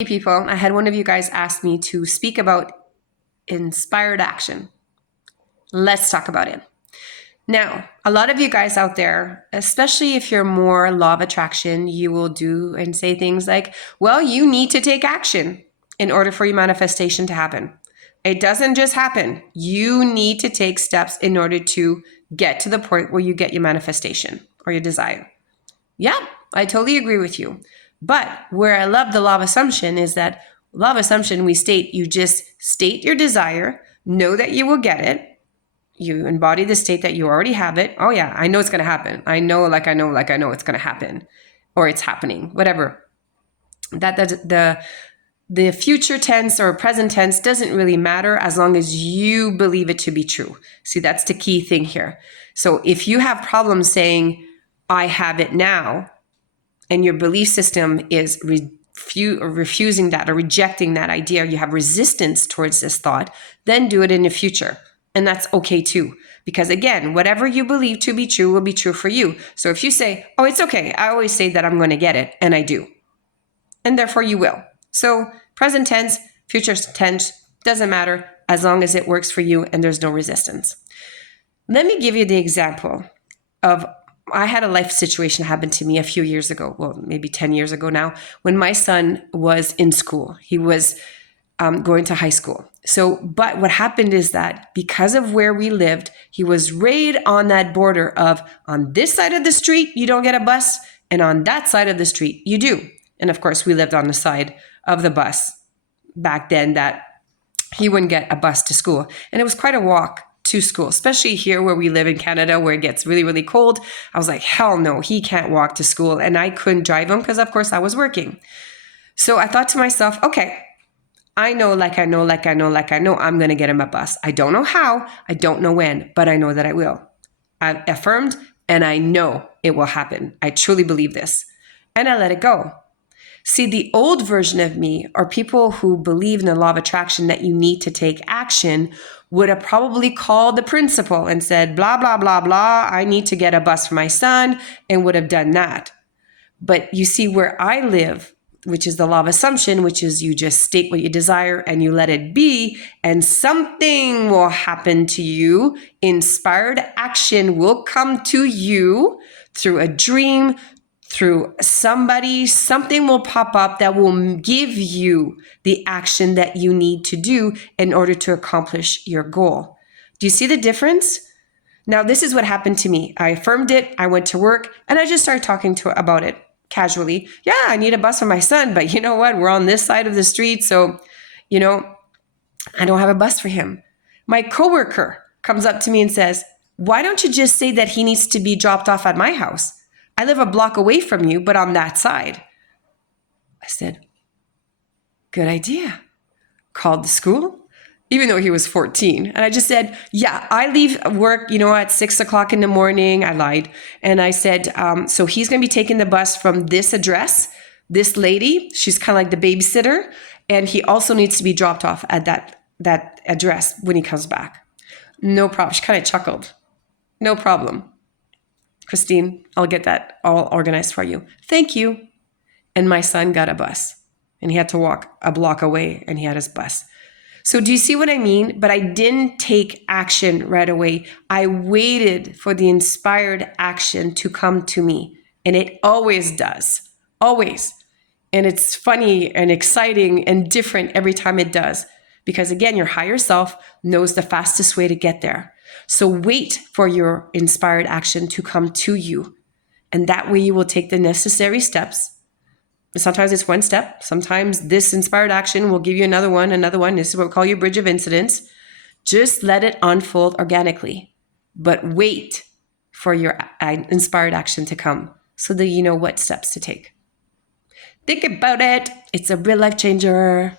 Hey people, I had one of you guys ask me to speak about inspired action. Let's talk about it. Now, a lot of you guys out there, especially if you're more law of attraction, you will do and say things like, well, you need to take action in order for your manifestation to happen. It doesn't just happen. You need to take steps in order to get to the point where you get your manifestation or your desire. Yeah, I totally agree with you. But where I love the law of assumption is that law of assumption, you just state your desire, know that you will get it. You embody the state that you already have it. Oh yeah, I know it's going to happen. I know it's going to happen, or it's happening, whatever. The future tense or present tense doesn't really matter as long as you believe it to be true. See, that's the key thing here. So if you have problems saying, I have it now, and your belief system is refusing that or rejecting that idea, you have resistance towards this thought, then do it in the future. And that's okay too. Because again, whatever you believe to be true will be true for you. So if you say, oh, it's okay, I always say that I'm going to get it, and I do. And therefore you will. So present tense, future tense, doesn't matter as long as it works for you and there's no resistance. Let me give you the example of I had a life situation happen to me a few years ago, well, maybe 10 years ago now, when my son was in school. He was going to high school. But what happened is that because of where we lived, he was right on that border of on this side of the street, you don't get a bus, and on that side of the street, you do. And of course, we lived on the side of the bus back then that he wouldn't get a bus to school. And it was quite a walk to school, especially here where we live in Canada, where it gets really, really cold. I was like, hell no, he can't walk to school. And I couldn't drive him because, of course, I was working. So I thought to myself, okay, I know, I'm going to get him a bus. I don't know how, I don't know when, but I know that I will. I've affirmed and I know it will happen. I truly believe this. And I let it go. See, the old version of me, or people who believe in the law of attraction that you need to take action, would have probably called the principal and said, blah, blah, blah, blah, I need to get a bus for my son, and would have done that. But you see, where I live, which is the law of assumption, which is you just state what you desire and you let it be, and something will happen to you. Inspired action will come to you through a dream, through somebody, something will pop up that will give you the action that you need to do in order to accomplish your goal. Do you see the difference? Now, this is what happened to me. I affirmed it. I went to work and I just started talking about it casually. Yeah, I need a bus for my son, but you know what? We're on this side of the street. So, I don't have a bus for him. My coworker comes up to me and says, why don't you just say that he needs to be dropped off at my house? I live a block away from you, but on that side. I said, good idea. Called the school, even though he was 14. And I just said, yeah, I leave work, at 6 o'clock in the morning. I lied. And I said, so he's going to be taking the bus from this address. This lady, she's kind of like the babysitter. And he also needs to be dropped off at that address when he comes back. No problem. She kind of chuckled. No problem. Christine, I'll get that all organized for you. Thank you. And my son got a bus and he had to walk a block away and he had his bus. So do you see what I mean? But I didn't take action right away. I waited for the inspired action to come to me. And it always does. Always. And it's funny and exciting and different every time it does. Because again, your higher self knows the fastest way to get there. So wait for your inspired action to come to you. And that way you will take the necessary steps. Sometimes it's one step. Sometimes this inspired action will give you another one. This is what we call your bridge of incidents. Just let it unfold organically. But wait for your inspired action to come so that you know what steps to take. Think about it. It's a real life changer.